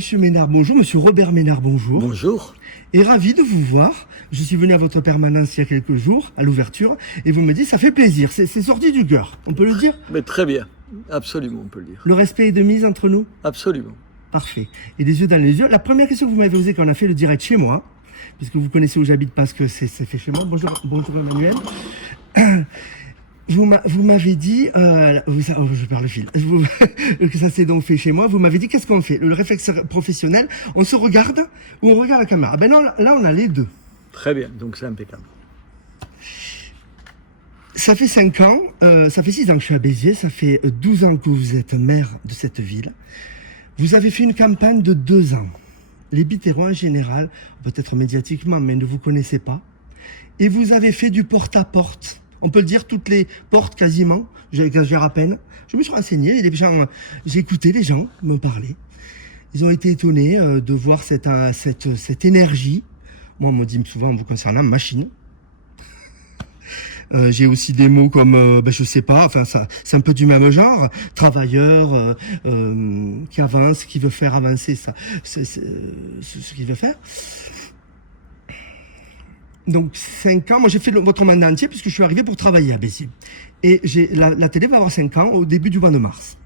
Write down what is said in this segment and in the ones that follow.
Monsieur Ménard, bonjour. Monsieur Robert Ménard, bonjour. Bonjour. Et ravi de vous voir. Je suis venu à votre permanence il y a quelques jours, à l'ouverture, et vous me dites, ça fait plaisir. C'est sorti du cœur, on peut le dire? Mais très bien. Absolument, on peut le dire. Le respect est de mise entre nous? Absolument. Parfait. Et des yeux dans les yeux. La première question que vous m'avez posée quand on a fait le direct chez moi, puisque vous connaissez où j'habite parce que c'est fait chez moi. Bonjour Emmanuel. Vous m'avez dit, je perds le fil, que ça s'est donc fait chez moi, vous m'avez dit qu'est-ce qu'on fait? Le réflexe professionnel, on se regarde ou on regarde la caméra? Ben non, là on a les deux. Très bien, donc c'est impeccable. Ça fait 5 ans, ça fait 6 ans que je suis à Béziers, ça fait 12 ans que vous êtes maire de cette ville. Vous avez fait une campagne de 2 ans. Les Biterrois en général, peut-être médiatiquement, mais ne vous connaissez pas. Et vous avez fait du porte-à-porte. On peut le dire, toutes les portes quasiment, j'exagère à peine. Je me suis renseigné, et les gens, j'ai écouté les gens me parler. Ils ont été étonnés de voir cette énergie. Moi, on me dit souvent, vous concernant, machine. J'ai aussi des mots comme, je sais pas, enfin, ça, c'est un peu du même genre. Travailleur, qui avance, qui veut faire avancer ça, c'est ce qu'il veut faire. Donc 5 ans, moi j'ai fait votre mandat entier puisque je suis arrivé pour travailler à Béziers. Et la télé va avoir 5 ans au début du mois de mars.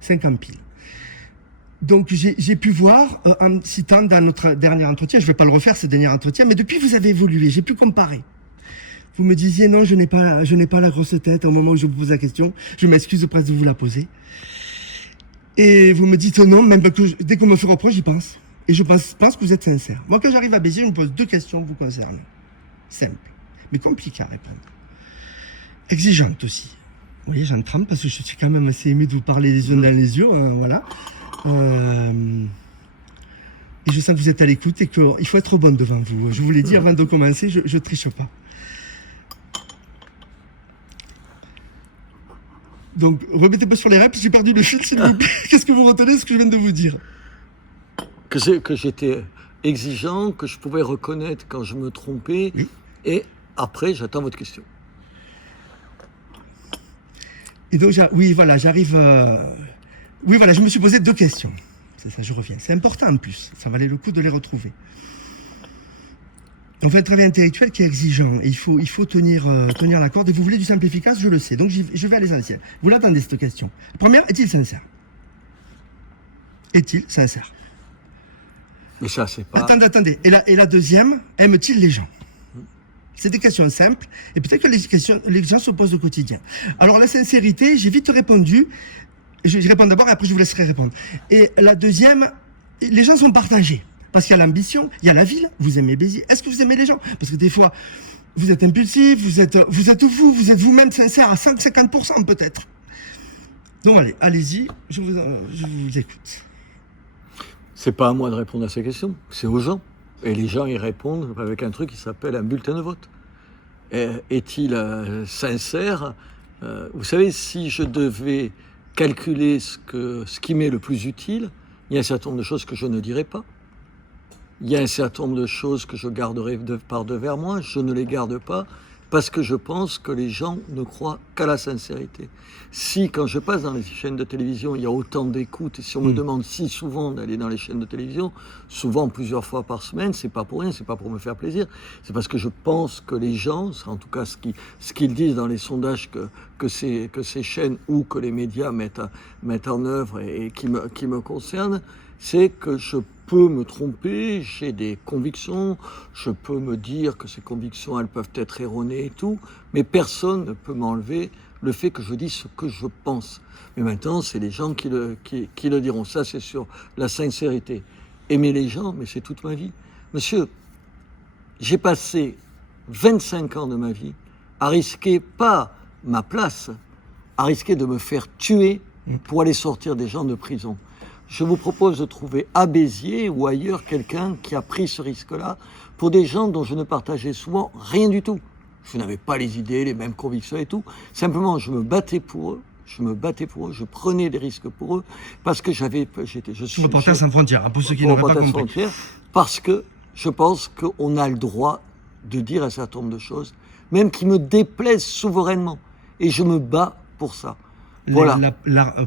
5 ans pile. Donc j'ai pu voir, en citant dans notre dernier entretien, je ne vais pas le refaire ce dernier entretien, mais depuis vous avez évolué, j'ai pu comparer. Vous me disiez non, je n'ai pas la grosse tête au moment où je vous pose la question, je m'excuse presque de vous la poser. Et vous me dites non, même que dès qu'on me fait reproche, j'y pense. Et je pense que vous êtes sincère. Moi, quand j'arrive à Béziers, je me pose 2 questions vous concernant. Simple, mais compliquées à répondre. Exigeante aussi. Vous voyez, j'en trempe parce que je suis quand même assez ému de vous parler les yeux dans les yeux. Voilà. Et je sens que vous êtes à l'écoute et qu'il faut être bonne devant vous. Je vous l'ai dit avant de commencer, je triche pas. Donc, remettez-moi sur les reps, j'ai perdu le fil, s'il vous plaît. Qu'est-ce que vous retenez de ce que je viens de vous dire? Que j'étais exigeant, que je pouvais reconnaître quand je me trompais. Oui. Et après, j'attends votre question. Et donc, oui, voilà, j'arrive... Oui, voilà, je me suis posé 2 questions. C'est ça, je reviens. C'est important en plus. Ça valait le coup de les retrouver. On fait un travail intellectuel qui est exigeant. Et il faut tenir la corde. Et vous voulez du simple efficace, je le sais. Donc, je vais à l'essentiel. Vous l'attendez, cette question. La première, est-il sincère? Est-il sincère? Mais ça, c'est pas... Attendez. Et la deuxième, aime-t-il les gens? C'est des questions simples. Et peut-être que les gens se posent au quotidien. Alors, la sincérité, j'ai vite répondu. Je réponds d'abord et après, je vous laisserai répondre. Et la deuxième, les gens sont partagés. Parce qu'il y a l'ambition, il y a la ville. Vous aimez Béziers. Est-ce que vous aimez les gens? Parce que des fois, vous êtes impulsif, vous êtes vous-même sincère à 150% peut-être. Donc, allez-y, je vous écoute. C'est pas à moi de répondre à ces questions, c'est aux gens. Et les gens y répondent avec un truc qui s'appelle un bulletin de vote. Est-il sincère? Vous savez, si je devais calculer ce qui m'est le plus utile, il y a un certain nombre de choses que je ne dirai pas. Il y a un certain nombre de choses que je garderai par devers moi. Je ne les garde pas parce que je pense que les gens ne croient qu'à la sincérité. Si, quand je passe dans les chaînes de télévision, il y a autant d'écoute, et si on me demande si souvent d'aller dans les chaînes de télévision, souvent plusieurs fois par semaine, c'est pas pour rien, c'est pas pour me faire plaisir, c'est parce que je pense que les gens, en tout cas ce qu'ils disent dans les sondages que ces chaînes ou que les médias mettent en œuvre et qui me concernent, c'est que je peux me tromper, j'ai des convictions, je peux me dire que ces convictions, elles peuvent être erronées et tout, mais personne ne peut m'enlever le fait que je dise ce que je pense. Mais maintenant, c'est les gens qui le diront. Ça, c'est sur la sincérité. Aimer les gens, mais c'est toute ma vie. Monsieur, j'ai passé 25 ans de ma vie à risquer, pas ma place, à risquer de me faire tuer pour aller sortir des gens de prison. Je vous propose de trouver à Béziers ou ailleurs quelqu'un qui a pris ce risque-là pour des gens dont je ne partageais souvent rien du tout. Je n'avais pas les idées, les mêmes convictions et tout. Simplement, je me battais pour eux, je prenais des risques pour eux parce que je suis Reporters sans frontières, pour ceux qui n'auraient pas compris. Parce que je pense qu'on a le droit de dire un certain nombre de choses, même qui me déplaisent souverainement. Et je me bats pour ça. Voilà.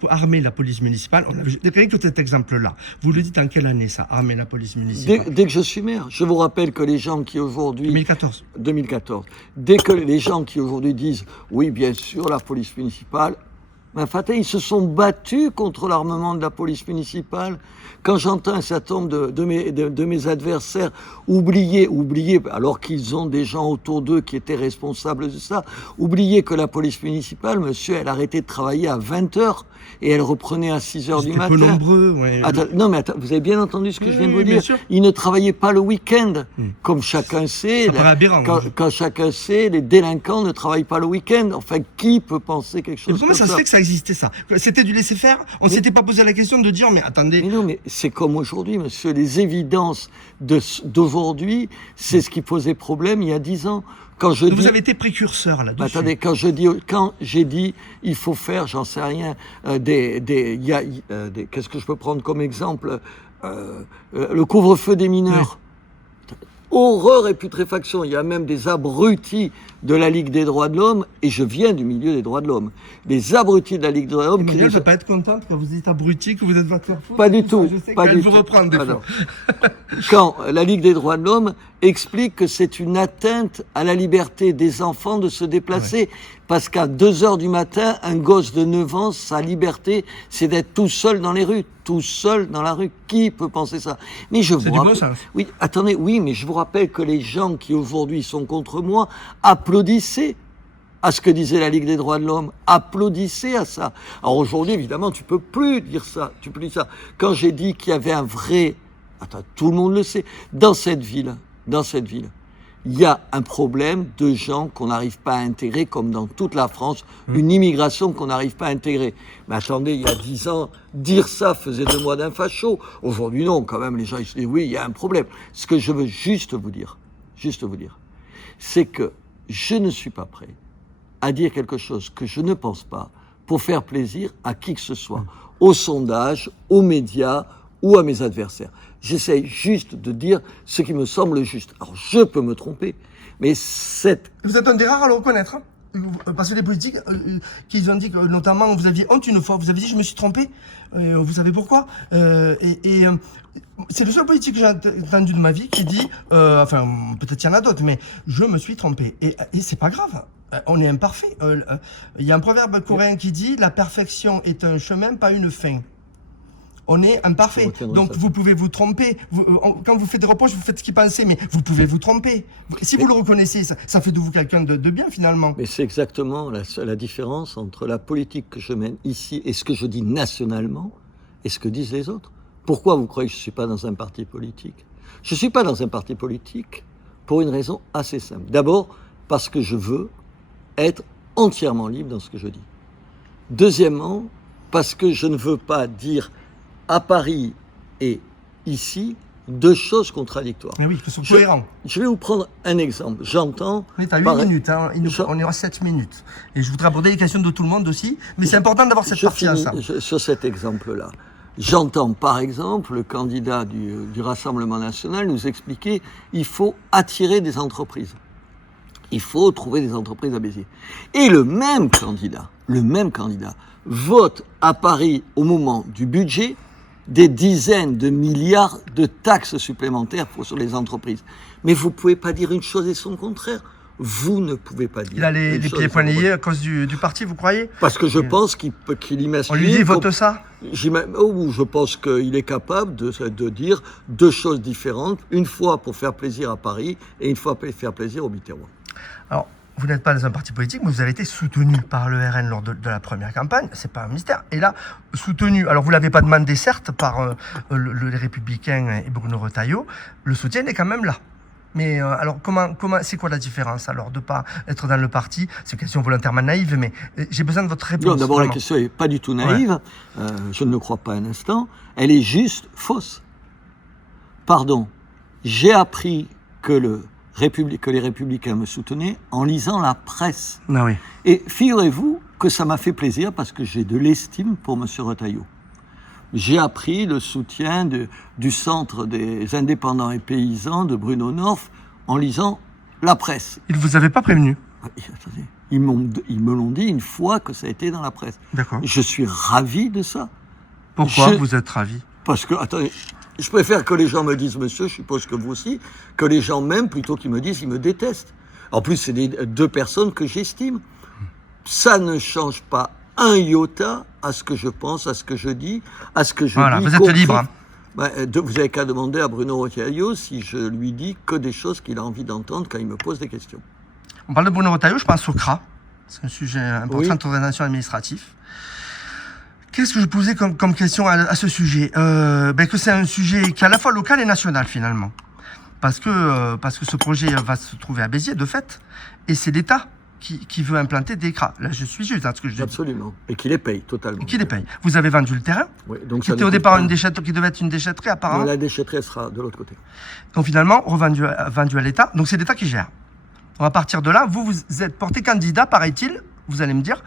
Pour armer la police municipale, on a vu rien que cet exemple-là. Vous le dites en quelle année ça, armer la police municipale? Dès que je suis maire, je vous rappelle que les gens qui aujourd'hui... 2014. 2014. Dès que les gens qui aujourd'hui disent « oui, bien sûr, la police municipale », ben, ils se sont battus contre l'armement de la police municipale. Quand j'entends un certain nombre de mes adversaires oublier, alors qu'ils ont des gens autour d'eux qui étaient responsables de ça, oublier que la police municipale, monsieur, elle arrêtait de travailler à 20h et elle reprenait à 6h du matin. Peu nombreux, ouais. Non, mais attends, vous avez bien entendu ce que je viens de vous dire. Sûr. Ils ne travaillaient pas le week-end. Comme chacun sait, ça paraît aberrant, quand chacun sait, les délinquants ne travaillent pas le week-end. Enfin, qui peut penser quelque chose comme ça? Comment ça se fait que ça existait, ça? C'était du laisser-faire? On ne s'était pas posé la question de dire, mais attendez... Mais non, mais c'est comme aujourd'hui, monsieur. Les évidences d'aujourd'hui, c'est ce qui posait problème il y a 10 ans. Vous avez été précurseur là-dessus. Attendez, quand j'ai dit, il faut faire, j'en sais rien, qu'est-ce que je peux prendre comme exemple, le couvre-feu des mineurs. Oui. Horreur et putréfaction. Il y a même des abrutis de la Ligue des droits de l'homme, et je viens du milieu des droits de l'homme. Les abrutis de la Ligue des droits de l'homme... Emmanuel ne va pas être contente quand vous dites abruti, que vous êtes votre faire foutre. Pas du tout. Je sais qu'elle vous reprendre des fois. Quand la Ligue des droits de l'homme explique que c'est une atteinte à la liberté des enfants de se déplacer, parce qu'à 2h du matin, un gosse de 9 ans, sa liberté, c'est d'être tout seul dans les rues, tout seul dans la rue. Qui peut penser ça? Mais je vous rappelle... C'est du bon sens. Oui, attendez, oui, mais je vous rappelle que les gens qui aujourd'hui sont contre moi applaudissaient à ce que disait la Ligue des droits de l'homme, applaudissaient à ça. Alors aujourd'hui, évidemment, tu peux plus dire ça, Quand j'ai dit qu'il y avait un vrai... Attends, tout le monde le sait. Dans cette ville, il y a un problème de gens qu'on n'arrive pas à intégrer, comme dans toute la France, une immigration qu'on n'arrive pas à intégrer. Mais attendez, il y a 10 ans, dire ça faisait de moi d'un facho. Aujourd'hui, non, quand même, les gens, ils se disent, oui, il y a un problème. Ce que je veux juste vous dire, c'est que je ne suis pas prêt à dire quelque chose que je ne pense pas pour faire plaisir à qui que ce soit, aux sondages, aux médias ou à mes adversaires. J'essaye juste de dire ce qui me semble juste. Alors, je peux me tromper, mais Vous êtes un des rares à le reconnaître, hein, parce que les politiques, qui ont dit que, notamment, vous aviez honte une fois, vous avez dit, je me suis trompé, vous savez pourquoi c'est le seul politique que j'ai entendu de ma vie qui dit, enfin, peut-être qu'il y en a d'autres, mais je me suis trompé. Et c'est pas grave. On est imparfait. Il y a un proverbe coréen qui dit, la perfection est un chemin, pas une fin. On est imparfait. Donc vous pouvez vous tromper. Quand vous faites des reproches, vous faites ce qu'il pensait, mais vous pouvez vous tromper. Si vous le reconnaissez, ça fait de vous quelqu'un de bien finalement. Mais c'est exactement la différence entre la politique que je mène ici et ce que je dis nationalement et ce que disent les autres. Pourquoi vous croyez que je ne suis pas dans un parti politique? Je ne suis pas dans un parti politique pour une raison assez simple. D'abord, parce que je veux être entièrement libre dans ce que je dis. Deuxièmement, parce que je ne veux pas dire à Paris et ici, deux choses contradictoires. Ah oui, qui sont cohérents. Je vais vous prendre un exemple. J'entends... On est à 8 minutes, hein. On est à 7 minutes. Et je voudrais aborder les questions de tout le monde aussi, mais c'est important d'avoir cette partie ensemble. Sur cet exemple-là, j'entends par exemple le candidat du Rassemblement national nous expliquer qu'il faut attirer des entreprises. Il faut trouver des entreprises à Béziers. Et le même candidat vote à Paris au moment du budget des dizaines de milliards de taxes supplémentaires sur les entreprises. Mais vous ne pouvez pas dire une chose et son contraire. Vous ne pouvez pas dire. Il a les pieds poignés à cause du parti, vous croyez? Parce que je pense qu'il imagine. On lui dit vote ça? Je pense qu'il est capable de dire deux choses différentes, une fois pour faire plaisir à Paris et une fois pour faire plaisir au Biterrois. Alors, vous n'êtes pas dans un parti politique, mais vous avez été soutenu par le RN lors de la première campagne, c'est pas un mystère. Et là, soutenu, alors vous ne l'avez pas demandé certes par les Républicains et Bruno Retailleau, le soutien est quand même là. Mais alors, c'est quoi la différence alors de ne pas être dans le parti? C'est une question volontairement naïve, mais j'ai besoin de votre réponse. Non, d'abord, la question n'est pas du tout naïve, je ne le crois pas un instant, elle est juste fausse. Pardon, j'ai appris que les Républicains me soutenaient en lisant la presse. Ah oui. Et figurez-vous que ça m'a fait plaisir parce que j'ai de l'estime pour M. Retailleau. J'ai appris le soutien du Centre des indépendants et paysans de Bruno Norf en lisant la presse. Il ne vous avait pas prévenu? Attendez, ils me l'ont dit une fois que ça a été dans la presse. D'accord. Je suis ravi de ça. Pourquoi vous êtes ravi? Parce que, attendez, je préfère que les gens me disent monsieur, je suppose que vous aussi, que les gens m'aiment plutôt qu'ils me disent ils me détestent. En plus, c'est deux personnes que j'estime. Ça ne change pas un iota à ce que je pense, à ce que je dis, à ce que je dis. Voilà, vous êtes libre. Hein. Vous avez qu'à demander à Bruno Retailleau si je lui dis que des choses qu'il a envie d'entendre quand il me pose des questions. On parle de Bruno Retailleau, je pense au CRA. C'est un sujet important, l'organisation administrative. Qu'est-ce que je posais comme question à ce sujet? Que c'est un sujet qui est à la fois local et national finalement. Parce que ce projet va se trouver à Béziers, de fait, et c'est l'État qui veut implanter des CRA. Là, je suis juste dans ce que je dis. Absolument. Et qui les paye totalement. Qui les paye. Vous avez vendu le terrain, qui était au départ qui devait être une déchetterie apparemment. La déchetterie sera de l'autre côté. Donc finalement, vendu à l'État. Donc c'est l'État qui gère. On va partir de là. Vous êtes porté candidat, paraît-il. Vous allez me dire.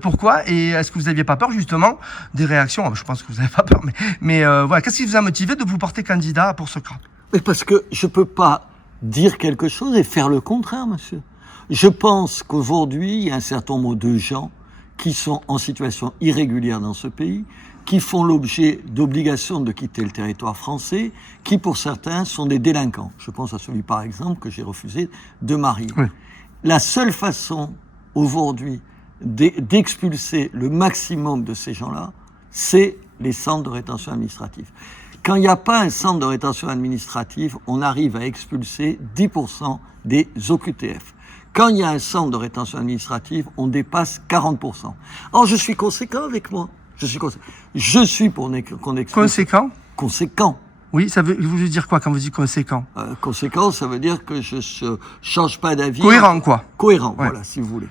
Pourquoi? Et est-ce que vous n'aviez pas peur justement des réactions? Je pense que vous n'avez pas peur, mais voilà, qu'est-ce qui vous a motivé de vous porter candidat pour ce CRA? Mais parce que je ne peux pas dire quelque chose et faire le contraire, monsieur. Je pense qu'aujourd'hui, il y a un certain nombre de gens qui sont en situation irrégulière dans ce pays, qui font l'objet d'obligations de quitter le territoire français, qui pour certains sont des délinquants. Je pense à celui par exemple que j'ai refusé de marier. Oui. La seule façon aujourd'hui d'expulser le maximum de ces gens-là, c'est les centres de rétention administrative. Quand il n'y a pas un centre de rétention administrative, on arrive à expulser 10% des OQTF. Quand il y a un centre de rétention administrative, on dépasse 40%. Or, je suis conséquent avec moi. Je suis pour qu'on expulse. Conséquent? Conséquent. Oui, ça veut dire quoi quand vous dites conséquent? Conséquent, ça veut dire que je ne change pas d'avis. Cohérent, quoi. Cohérent, ouais. Voilà, si vous voulez.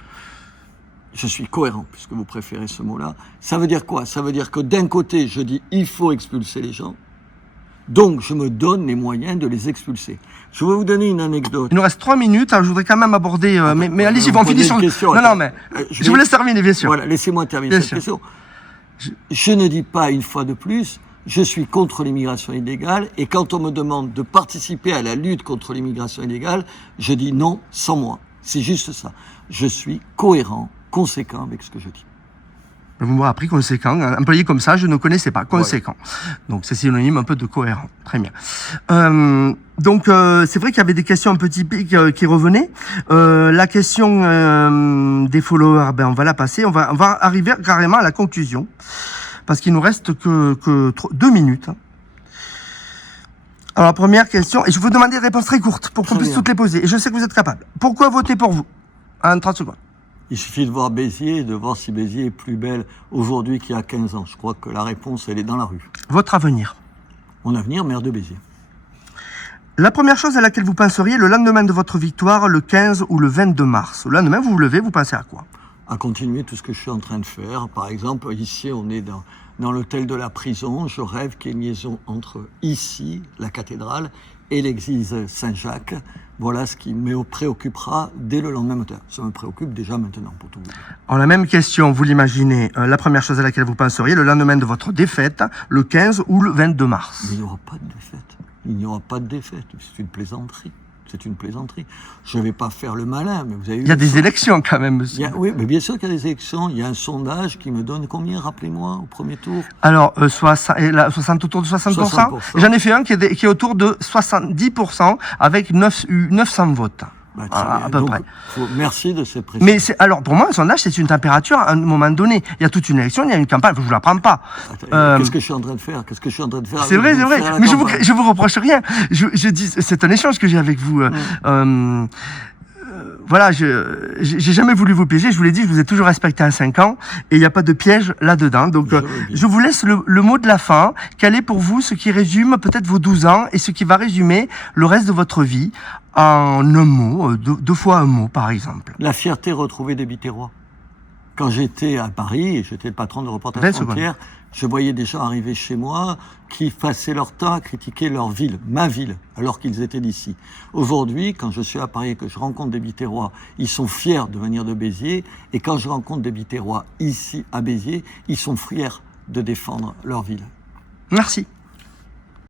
Je suis cohérent, puisque vous préférez ce mot-là. Ça veut dire quoi? Ça veut dire que d'un côté, je dis il faut expulser les gens, donc je me donne les moyens de les expulser. Je vais vous donner une anecdote. Il nous reste 3 minutes, alors je voudrais quand même aborder... mais allez-y, on finit sur... Non, mais je vous laisse terminer, bien sûr. Voilà, laissez-moi terminer cette question. Je ne dis pas une fois de plus, je suis contre l'immigration illégale, et quand on me demande de participer à la lutte contre l'immigration illégale, je dis non, sans moi. C'est juste ça. Je suis cohérent, conséquent avec ce que je dis. Vous m'avez appris conséquent, employé comme ça, je ne connaissais pas, conséquent. Ouais. Donc c'est synonyme un peu de cohérent, très bien. Donc c'est vrai qu'il y avait des questions un peu typiques qui revenaient. La question des followers, on va la passer, on va arriver carrément à la conclusion, parce qu'il nous reste que 2 minutes. Alors première question, et je vais vous demander des réponses très courtes pour qu'on puisse toutes les poser, et je sais que vous êtes capable. Pourquoi voter pour vous? En 30 secondes. Il suffit de voir Béziers et de voir si Béziers est plus belle aujourd'hui qu'il y a 15 ans. Je crois que la réponse, elle est dans la rue. Votre avenir? Mon avenir, maire de Béziers. La première chose à laquelle vous penseriez le lendemain de votre victoire, le 15 ou le 22 mars. Le lendemain, vous vous levez, vous pensez à quoi? À continuer tout ce que je suis en train de faire. Par exemple, ici, on est dans l'hôtel de la prison. Je rêve qu'il y ait une liaison entre ici, la cathédrale, et l'église Saint-Jacques. Voilà ce qui me préoccupera dès le lendemain matin. Ça me préoccupe déjà maintenant, pour tout vous dire. Alors, la même question, vous l'imaginez, la première chose à laquelle vous penseriez, le lendemain de votre défaite, le 15 ou le 22 mars. Mais il n'y aura pas de défaite. Il n'y aura pas de défaite. C'est une plaisanterie. C'est une plaisanterie. Je ne vais pas faire le malin, mais vous avez vu... Il y a des élections quand même, monsieur. Oui, mais bien sûr qu'il y a des élections. Il y a un sondage qui me donne combien, rappelez-moi, au premier tour? Alors, 60 autour de 60%. J'en ai fait un qui est autour de 70% avec 900 votes. À peu près. Merci de cette précision. Mais alors, pour moi, un sondage, c'est une température à un moment donné. Il y a toute une élection, il y a une campagne. Je ne vous la prends pas. Qu'est-ce que je suis en train de faire? C'est vrai. Mais je vous reproche rien. Je dis, c'est un échange que j'ai avec vous. Voilà, j'ai jamais voulu vous piéger. Je vous l'ai dit, je vous ai toujours respecté à 5 ans. Et il n'y a pas de piège là-dedans. Donc, je vous laisse le mot de la fin. Quel est pour vous ce qui résume peut-être vos 12 ans et ce qui va résumer le reste de votre vie en un mot, 2 fois un mot, par exemple? La fierté retrouvée des Biterrois. Quand j'étais à Paris, j'étais le patron de Reporters sans frontières, je voyais des gens arriver chez moi qui passaient leur temps à critiquer leur ville, ma ville, alors qu'ils étaient d'ici. Aujourd'hui, quand je suis à Paris et que je rencontre des Biterrois, ils sont fiers de venir de Béziers. Et quand je rencontre des Biterrois ici à Béziers, ils sont fiers de défendre leur ville. Merci.